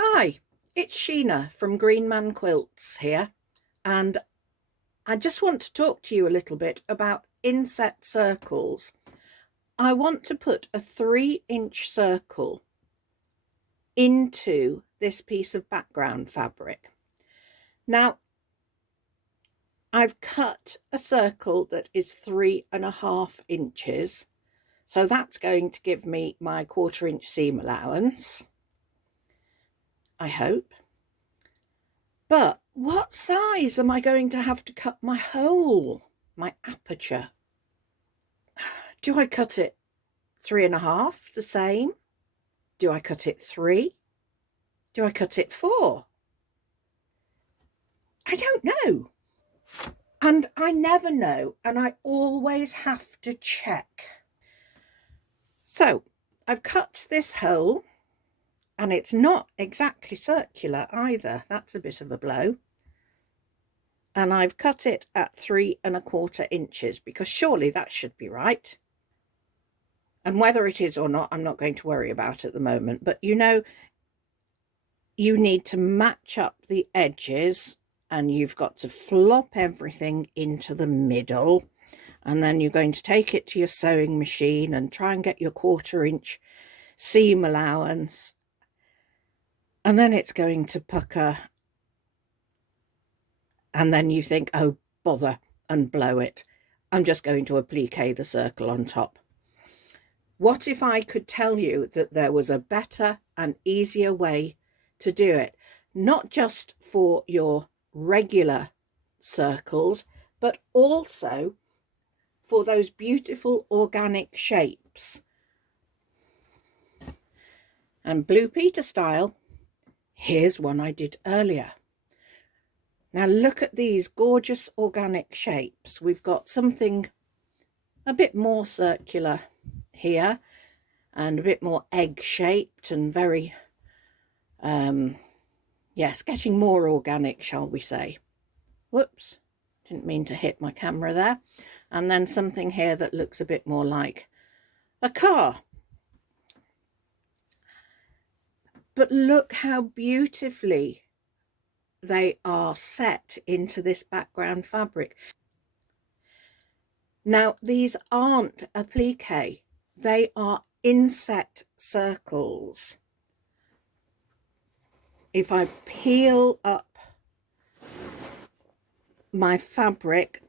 Hi, it's Sheena from Green Man Quilts here, and I just want to talk to you a little bit about inset circles. I want to put a 3-inch circle into this piece of background fabric. Now, I've cut a circle that is 3.5 inches, so that's going to give me my 1/4 inch seam allowance, I hope. But what size am I going to have to cut my hole, my aperture? Do I cut it 3.5, the same? Do I cut it 3? Do I cut it 4? I don't know. And I never know, and I always have to check. So I've cut this hole, and it's not exactly circular either. That's a bit of a blow. And I've cut it at 3.25 inches because surely that should be right. And whether it is or not, I'm not going to worry about at the moment. But you know, you need to match up the edges, and you've got to flop everything into the middle. And then you're going to take it to your sewing machine and try and get your 1/4 inch seam allowance. And then it's going to pucker. And then you think, oh, bother, and blow it. I'm just going to applique the circle on top. What if I could tell you that there was a better and easier way to do it? Not just for your regular circles, but also for those beautiful organic shapes. And Blue Peter style, here's one I did earlier. Now look at these gorgeous organic shapes. We've got something a bit more circular here and a bit more egg shaped and very yes, getting more organic, shall we say. Whoops, didn't mean to hit my camera there. And then something here that looks a bit more like a car. But look how beautifully they are set into this background fabric. Now, these aren't applique, they are inset circles. If I peel up my fabric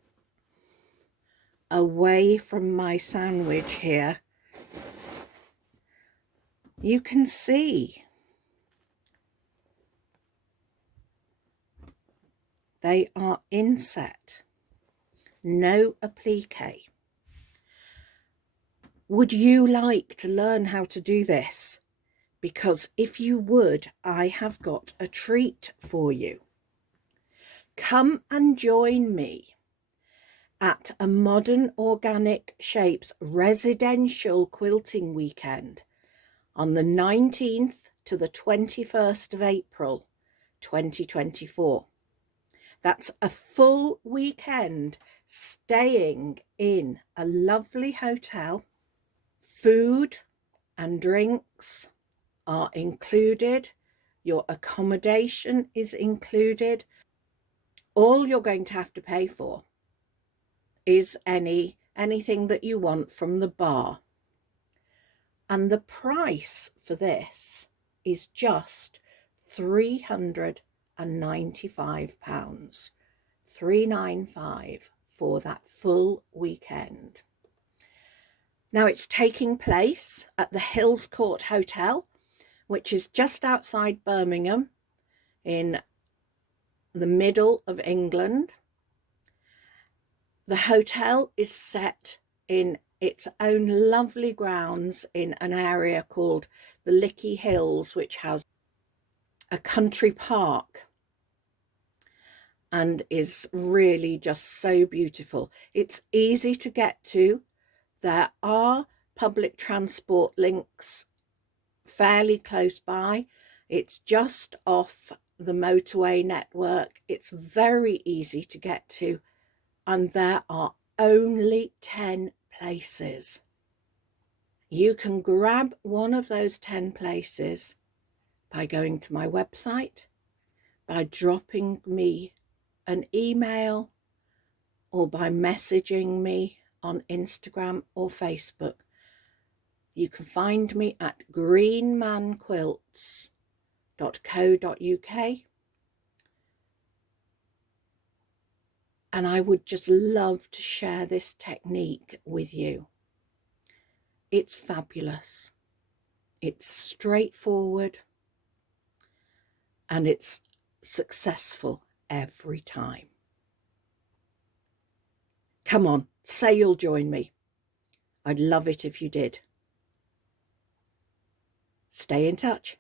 away from my sandwich here, you can see they are inset, no applique. Would you like to learn how to do this? Because if you would, I have got a treat for you. Come and join me at a Modern Organic Shapes residential quilting weekend on the 19th to the 21st of April 2024. That's a full weekend staying in a lovely hotel. Food and drinks are included. Your accommodation is included. All you're going to have to pay for is anything that you want from the bar. And the price for this is just £395. £395 for that full weekend. Now it's taking place at the Hills Court Hotel, which is just outside Birmingham in the middle of England. The hotel is set in its own lovely grounds in an area called the Lickey Hills, which has a country park and is really just so beautiful. It's easy to get to. There are public transport links fairly close by. It's just off the motorway network. It's very easy to get to, and there are only 10 places. You can grab one of those 10 places by going to my website, by dropping me an email, or by messaging me on Instagram or Facebook. You can find me at greenmanquilts.co.uk. And I would just love to share this technique with you. It's fabulous. It's straightforward and it's successful every time. Come on, say you'll join me. I'd love it if you did. Stay in touch.